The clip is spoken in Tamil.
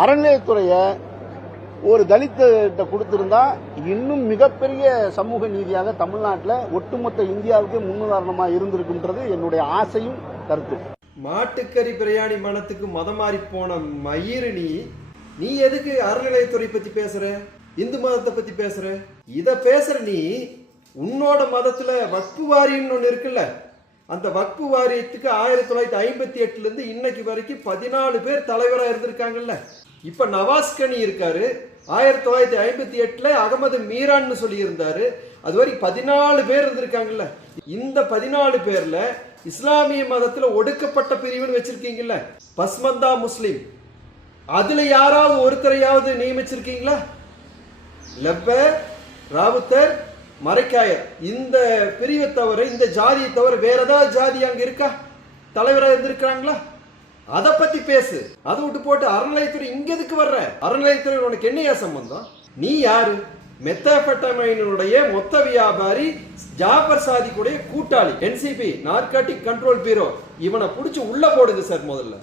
அறநிலையத்துறைய ஒரு தலித்த கொடுத்திருந்தா இன்னும் மிகப்பெரிய சமூக நீதியாக தமிழ்நாட்டில் ஒட்டுமொத்த இந்தியாவுக்கு முன்னுதாரணமா இருந்திருக்குன்றது என்னுடைய ஆசையும் கருத்து. மாட்டுக்கறி பிரியாணி மனத்துக்கு மதம் மாறி போன மயிறு நீ எதுக்கு அறநிலையத்துறை பத்தி பேசுற, இந்து மதத்தை பத்தி பேசுற? இத பேசுற நீ உன்னோட மதத்துல வக்பு வாரியம்னு ஒண்ணு இருக்குல்ல, அந்த வக்பு வாரியத்துக்கு 1958 இருந்து இன்னைக்கு வரைக்கும் 14 பேர் தலைவராக இருந்திருக்காங்கல்ல. இப்ப நவாஸ்கனி இருக்காரு, 1958 அகமது மீரான்னு சொல்லி இருந்தாரு, அது வரைக்கும் 14 பேர் இருந்திருக்காங்கல்ல. இந்த 14 பேர்ல இஸ்லாமிய மதத்துல ஒடுக்கப்பட்ட பிரிவுன்னு வச்சிருக்கீங்கல்ல, பஸ்மந்தா முஸ்லிம், அதுல யாராவது ஒருத்தரையாவது நியமிச்சிருக்கீங்களா? லெப்ப, ராவுத்தர், மரைக்காயர், இந்த பிரிவை தவிர, இந்த ஜாதியை தவிர வேற ஏதாவது ஜாதி அங்க இருக்கா தலைவராக இருந்திருக்கிறாங்களா? அதை பத்தி பேசு. அதை விட்டு போட்டு அறநிலையத்துறை இங்க எதுக்கு வர்ற? அறநிலையத்துறை உனக்கு என்னையா சம்பந்தம்? நீ யாரு? மெத்தாபெட்டமைனுடைய மொத்த வியாபாரி ஜாஃபர் சாதிக்குடைய கூட்டாளி, NCP நார்காட்டிக் கண்ட்ரோல் பியூரோ. இவனை புடிச்சு உள்ள போடுங்க சார் முதல்ல.